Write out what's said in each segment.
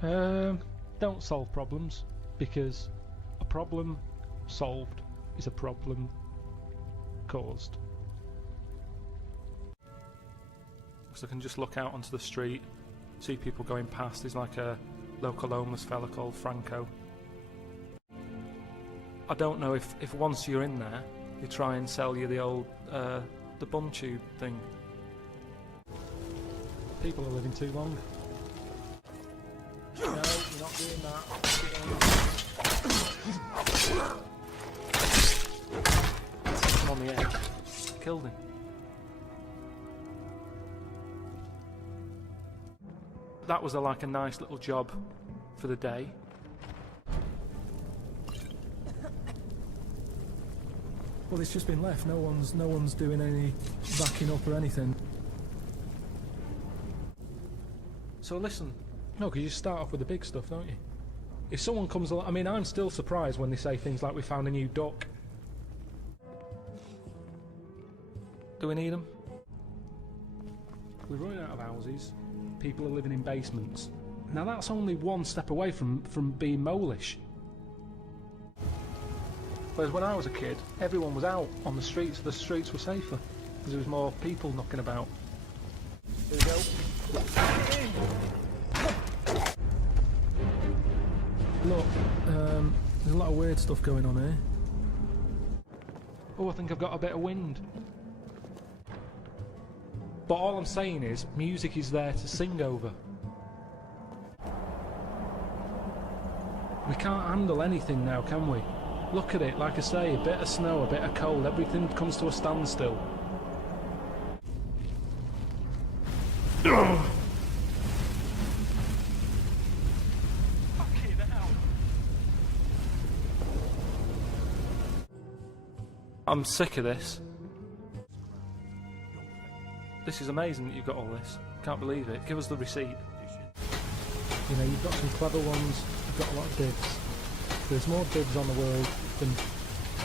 Don't solve problems, because a problem solved is a problem caused. Because I can just look out onto the street, see people going past. There's like a local homeless fella called Franco. I don't know if once you're in there, they try and sell you the old, the bum tube thing. People are living too long. No, you're not doing that. I'm on the edge. Killed him. That was like a nice little job for the day. Well, it's just been left. No one's doing any backing up or anything. So listen. No, because you start off with the big stuff, don't you? If someone comes along... I mean, I'm still surprised when they say things like, we found a new duck. Do we need them? We're running out of houses. People are living in basements. Now that's only one step away from being molish. Whereas when I was a kid, everyone was out on the streets. The streets were safer because there was more people knocking about. Here we go. Look, there's a lot of weird stuff going on here. Oh, I think I've got a bit of wind. But all I'm saying is, music is there to sing over. We can't handle anything now, can we? Look at it, like I say, a bit of snow, a bit of cold, everything comes to a standstill. I'm sick of this. This is amazing that you've got all this. Can't believe it. Give us the receipt. You know, you've got some clever ones, you've got a lot of dibs. There's more dibs on the world than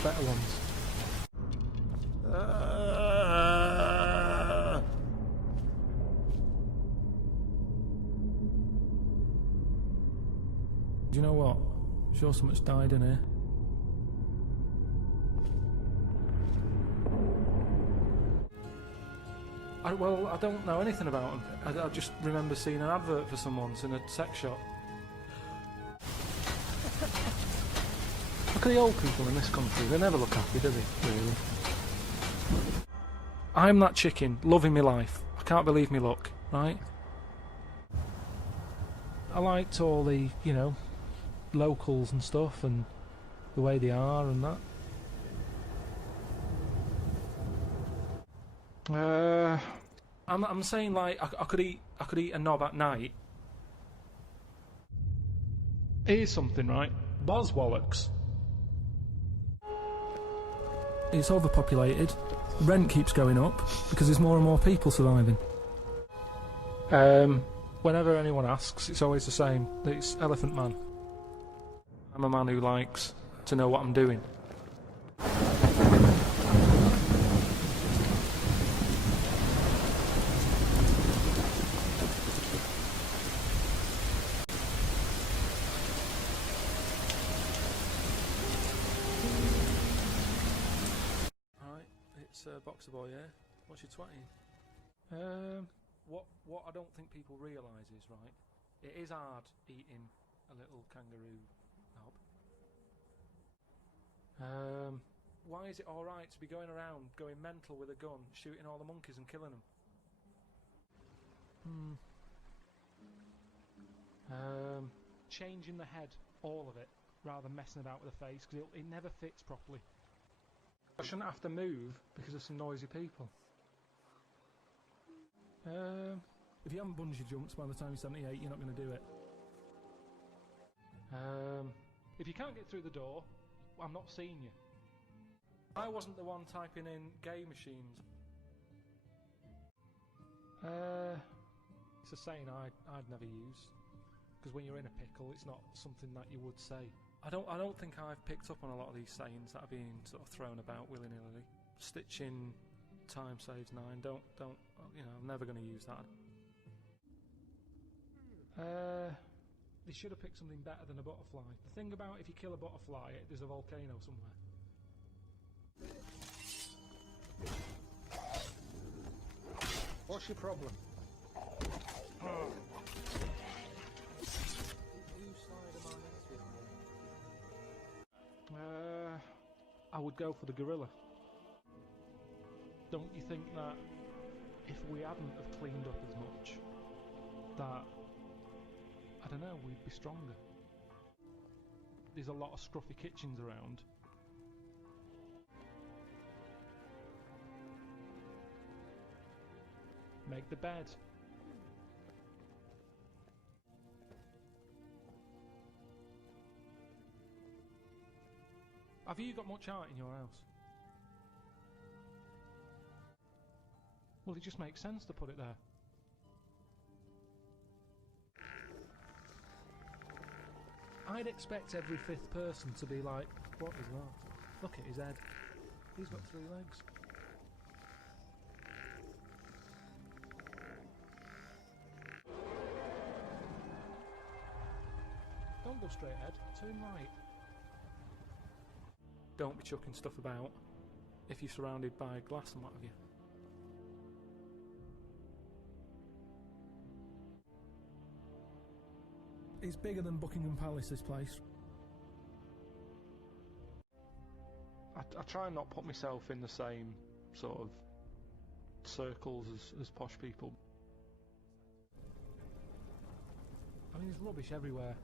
better ones. Do you know what? I'm sure so much died in here. Well, I don't know anything about them. I just remember seeing an advert for someone's in a sex shop. Look at the old people in this country. They never look happy, do they? Really? I'm that chicken, loving my life. I can't believe me luck, right? I liked all the, you know, locals and stuff and the way they are and that. I'm saying like I could eat a knob at night. Here's something, right? Boswallocks. It's overpopulated. Rent keeps going up because there's more and more people surviving. Whenever anyone asks, it's always the same. It's Elephant Man. I'm a man who likes to know what I'm doing. Boxer boy, yeah? What's your twatting? What I don't think people realise is, right, it is hard eating a little kangaroo knob. Why is it alright to be going around, going mental with a gun, shooting all the monkeys and killing them? Changing the head, all of it, rather than messing about with the face, because it never fits properly. I shouldn't have to move because of some noisy people. If you haven't bungee jumped by the time you're 78, you're not going to do it. If you can't get through the door, I'm not seeing you. I wasn't the one typing in gay machines. It's a saying I'd never use, because when you're in a pickle, it's not something that you would say. I don't think I've picked up on a lot of these sayings that are being sort of thrown about willy-nilly. Stitching, time saves 9. Don't. You know, I'm never going to use that. They should have picked something better than a butterfly. The thing about if you kill a butterfly, there's a volcano somewhere. What's your problem? I would go for the gorilla. Don't you think that if we hadn't have cleaned up as much, that, I don't know, we'd be stronger? There's a lot of scruffy kitchens around. Make the bed. Have you got much art in your house? Well, it just makes sense to put it there. I'd expect every fifth person to be like, what is that? Look at his head. He's got 3 legs. Don't go straight ahead, turn right. Don't be chucking stuff about if you're surrounded by glass and what have you. It's bigger than Buckingham Palace, this place. I try and not put myself in the same sort of circles as posh people. I mean, there's rubbish everywhere,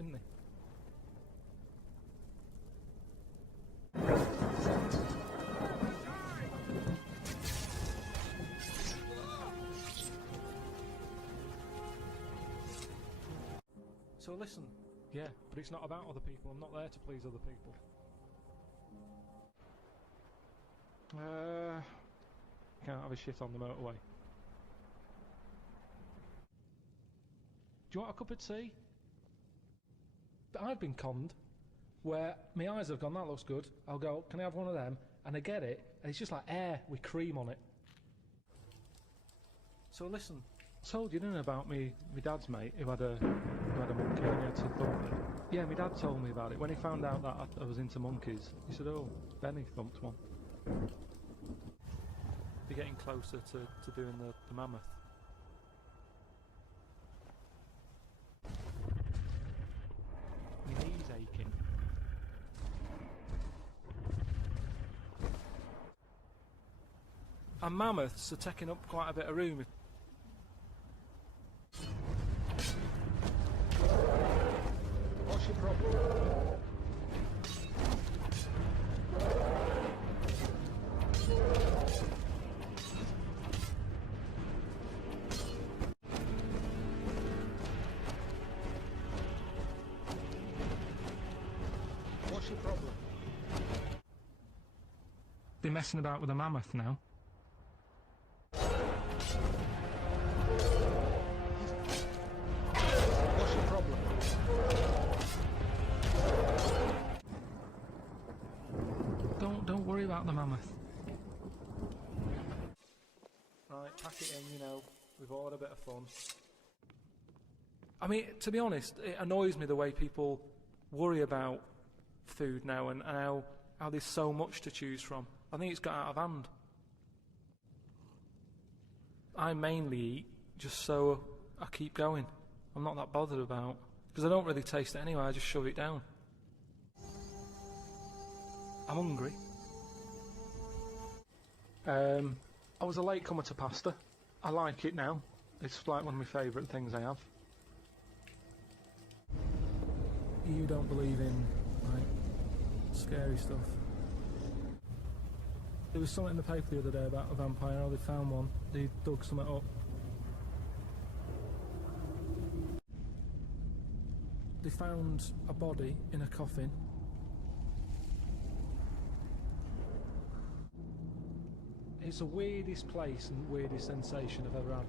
isn't there? So listen, yeah, but it's not about other people. I'm not there to please other people. Can't have a shit on the motorway. Do you want a cup of tea? But I've been conned, where my eyes have gone, that looks good. I'll go, can I have one of them? And I get it, and it's just like air with cream on it. So listen, I told you, didn't I, about my dad's mate who had a monkey and he had to thump it. Yeah, my dad told me about it. When he found out that I was into monkeys, he said, oh, Benny thumped one. They're getting closer to doing the mammoth. My knee's aching. And mammoths are taking up quite a bit of room. What's your problem? What's your problem? They're messing about with a mammoth now. What's your problem? Don't worry about the mammoth. Right, pack it in, you know, we've all had a bit of fun. I mean, to be honest, it annoys me the way people worry about food now and how there's so much to choose from. I think it's got out of hand. I mainly eat just so I keep going. I'm not that bothered about, because I don't really taste it anyway, I just shove it down. I'm hungry. I was a latecomer to pasta. I like it now. It's like one of my favourite things I have. You don't believe in, like, scary stuff? There was something in the paper the other day about a vampire. They found one. They dug something up. They found a body in a coffin. It's the weirdest place and weirdest sensation I've ever had.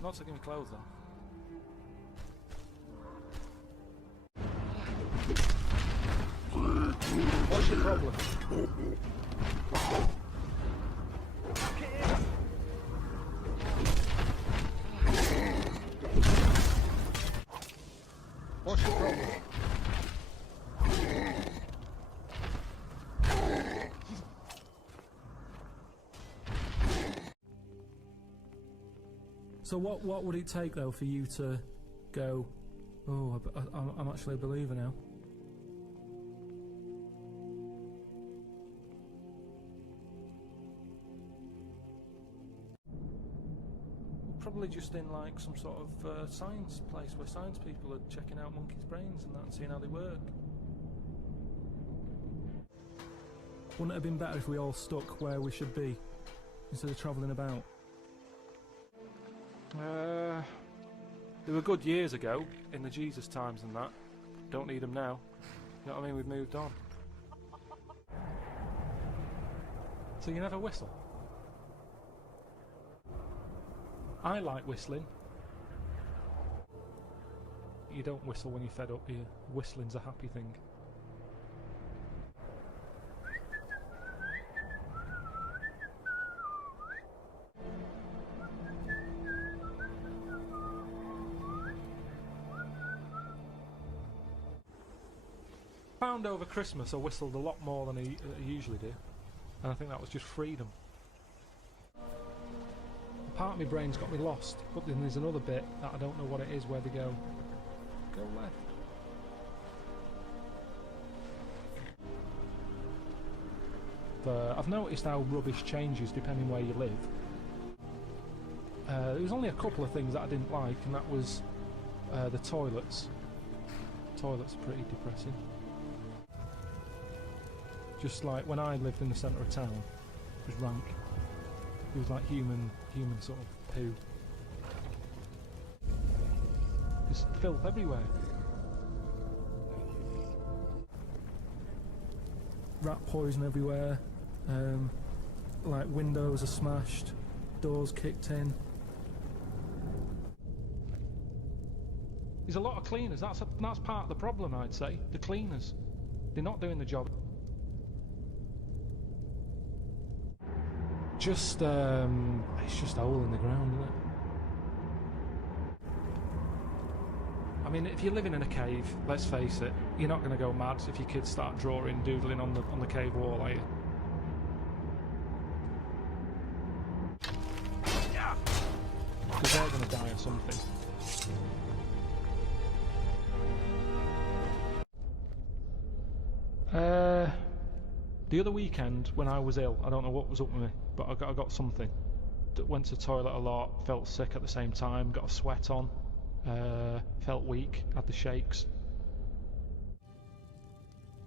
Not taking my clothes on. What's your problem? What's your problem? So what would it take though for you to go, oh, I'm actually a believer now? Probably just in like some sort of science place where science people are checking out monkeys' brains and that and seeing how they work. Wouldn't it have been better if we all stuck where we should be instead of travelling about? They were good years ago, in the Jesus times and that. Don't need them now. You know what I mean? We've moved on. So you never whistle? I like whistling. You don't whistle when you're fed up, do you? Whistling's a happy thing. Found over Christmas I whistled a lot more than I usually do, and I think that was just freedom. Part of my brain's got me lost, but then there's another bit that I don't know what it is where they go left. I've noticed how rubbish changes depending where you live. There was only a couple of things that I didn't like, and that was the toilets. Toilets are pretty depressing. Just like when I lived in the centre of town, it was rank. It was like human sort of poo. There's filth everywhere. Rat poison everywhere. Like windows are smashed, doors kicked in. There's a lot of cleaners. That's part of the problem, I'd say. The cleaners, they're not doing the job. It's just a hole in the ground, isn't it? I mean, if you're living in a cave, let's face it, you're not going to go mad if your kids start drawing, doodling on the cave wall, are you? Because they're going to die of something. The other weekend when I was ill, I don't know what was up with me, but I got something. Went to the toilet a lot, felt sick at the same time, got a sweat on, felt weak, had the shakes.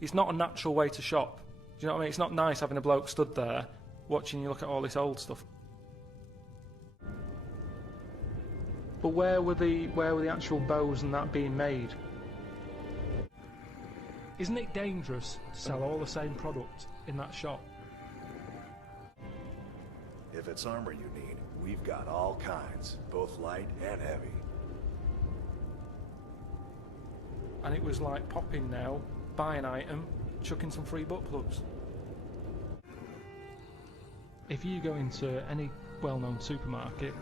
It's not a natural way to shop. Do you know what I mean? It's not nice having a bloke stood there watching you look at all this old stuff. But where were the actual bows and that being made? Isn't it dangerous to sell all the same product in that shop? If it's armor you need, we've got all kinds, both light and heavy. And it was like popping now, buy an item, chuck in some free butt plugs. If you go into any well-known supermarket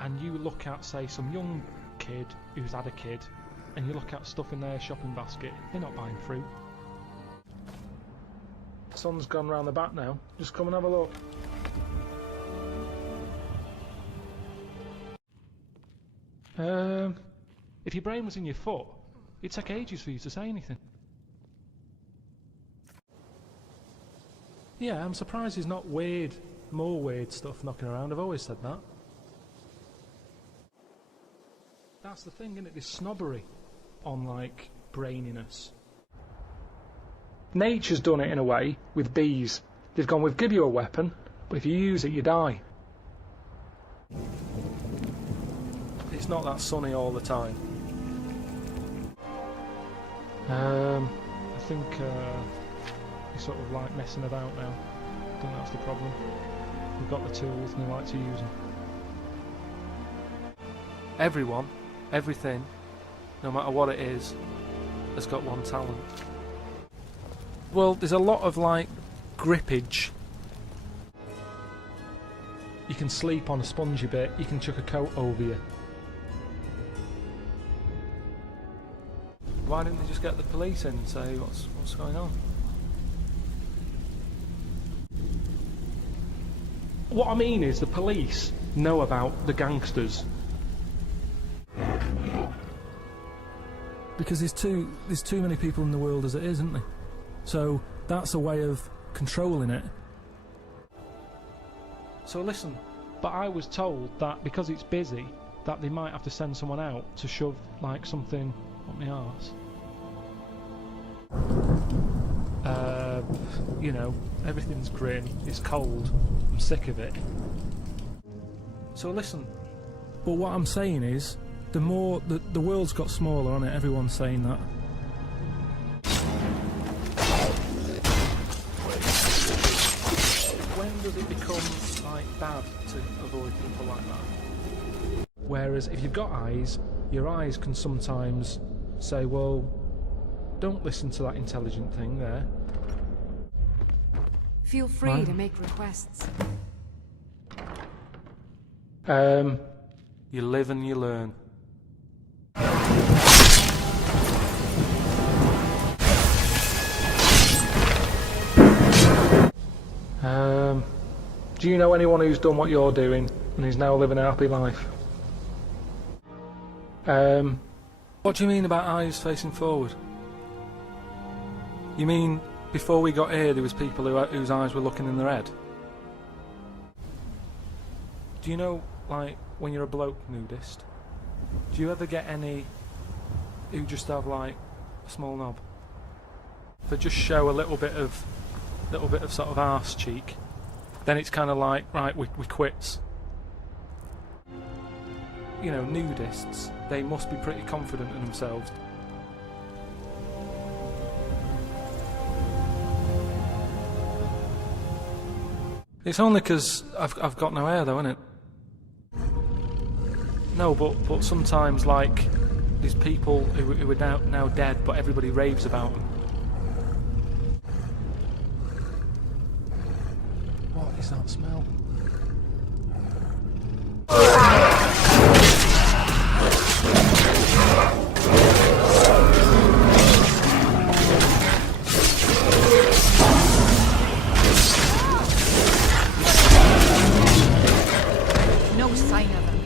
and you look at, say, some young kid who's had a kid, and you look at stuff in their shopping basket, they're not buying fruit. The sun's gone round the back now. Just come and have a look. If your brain was in your foot, it'd take ages for you to say anything. Yeah, I'm surprised there's not more weird stuff knocking around. I've always said that. That's the thing, isn't it? This snobbery on, like, braininess. Nature's done it in a way with bees. They've gone, we'll give you a weapon, but if you use it, you die. It's not that sunny all the time. I think we're sort of like messing about now. I think that's the problem. We've got the tools and we like to use them. Everyone, everything, no matter what it is, has got one talent. Well, there's a lot of, like, grippage. You can sleep on a spongy bit, you can chuck a coat over you. Why didn't they just get the police in and say what's going on? What I mean is the police know about the gangsters. Because there's too many people in the world as it is, isn't there? So that's a way of controlling it. So listen, but I was told that because it's busy, that they might have to send someone out to shove like something up my arse. You know, everything's grim, it's cold, I'm sick of it. So listen, but what I'm saying is, the more the world's got smaller, hasn't it? Everyone's saying that. When does it become like bad to avoid people like that? Whereas if you've got eyes, your eyes can sometimes say, well, don't listen to that intelligent thing there. Feel free to make requests. You live and you learn. Do you know anyone who's done what you're doing and is now living a happy life? What do you mean about eyes facing forward? You mean before we got here there was people whose eyes were looking in their head? Do you know, like, when you're a bloke nudist, do you ever get any who just have like a small knob? They just show a little bit of sort of arse cheek, then it's kind of like, right, we quits. You know, nudists, they must be pretty confident in themselves. It's only because I've got no hair though, innit? No, but sometimes, like, there's people who are now dead, but everybody raves about them. What is that smell? No sign of them.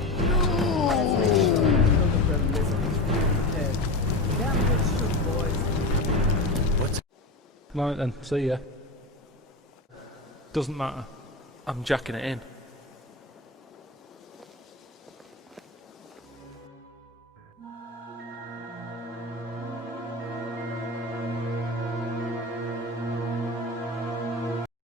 Right then, see ya. Doesn't matter. I'm jacking it in.